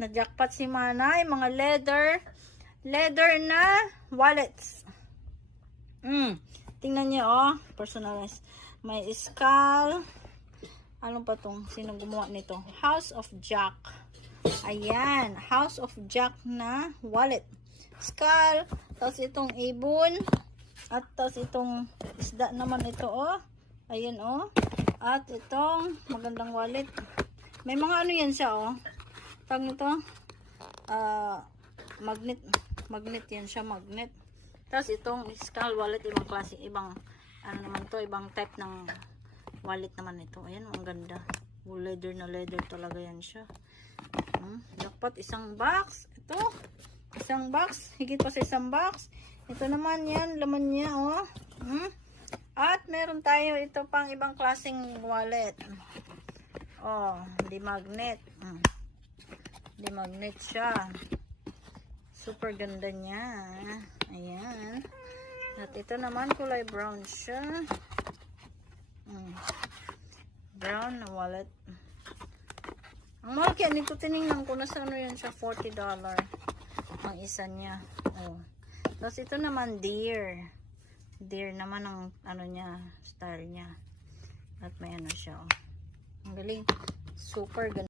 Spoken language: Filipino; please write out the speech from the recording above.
na jackpot si Manay. Mga leather na wallets. Tingnan niyo, oh. Personalized. May skull. Ano pa tong? Sino gumawa nito? House of Jack. Ayan. House of Jack na wallet. Skull. Tapos itong ibon. At tapos itong isda naman ito, oh. Ayan, oh. At itong magandang wallet. May mga ano yan siya, oh. Tawag nito. Magnet yan siya, magnet. Tapos itong skull wallet, ibang klase, ibang ano naman to, ibang type ng wallet naman ito. Ayan, ang ganda. Leather na leather talaga yan siya. Dapat isang box. Ito, isang box, higit pa sa isang box. Ito naman yan, laman niya, oh. At meron tayo ito pang ibang klaseng wallet. Oh, hindi magnet. Hindi magnet siya. Super ganda niya. Ayan. At ito naman kulay brown siya. Brown na wallet. Ang mahal kaya nito, tinignan ko na sa ano yan siya, $40 ang isa niya. Oh. Tapos ito naman deer. Deer naman ang ano niya, style niya. At may ano siya, oh. Ang galing. Super ganda.